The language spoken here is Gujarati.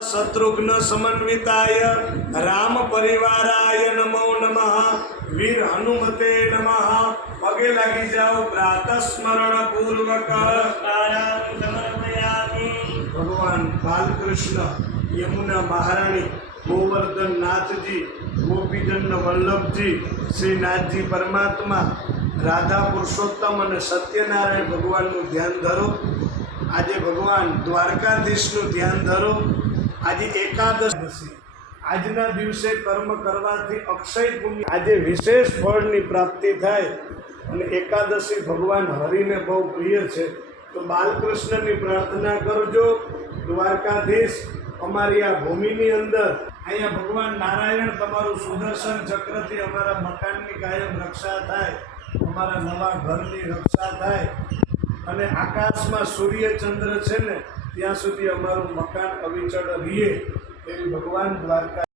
शत्रुघ्न समन्विताय राम परिवाराय नमो नमः। वीर हनुमते नमः। पगे लगी जाओ प्रातः स्मरण पूर्वक। भगवान बालकृष्ण, यमुना महाराणी, गोवर्धन नाथ जी, गोपीजन वल्लभ जी, श्रीनाथ जी परमात्मा, राधा पुरुषोत्तम और सत्यनारायण भगवान ध्यान धरो। आज भगवान द्वारकाधीशનું ધ્યાન ધરો। આજે એકાદશી, આજના દિવસે કર્મ કરવાથી અક્ષય પુણ્ય, આજે વિશેષ ફળની પ્રાપ્તિ થાય અને એકાદશી ભગવાન હરિને બહુ પ્રિય છે। તો બાલકૃષ્ણની પ્રાર્થના કરજો। દ્વારકાધીશ અમારી આ ભૂમિની અંદર અહીંયા ભગવાન નારાયણ તમારું સુદર્શન ચક્રથી અમારા મકાનની કાયમ રક્ષા થાય, અમારા નવા ઘરની રક્ષા થાય અને આકાશમાં સૂર્ય ચંદ્ર છે ને ત્યાં સુધી અમારું મકાન અવિચળ રહીએ એવી ભગવાન દ્વારકા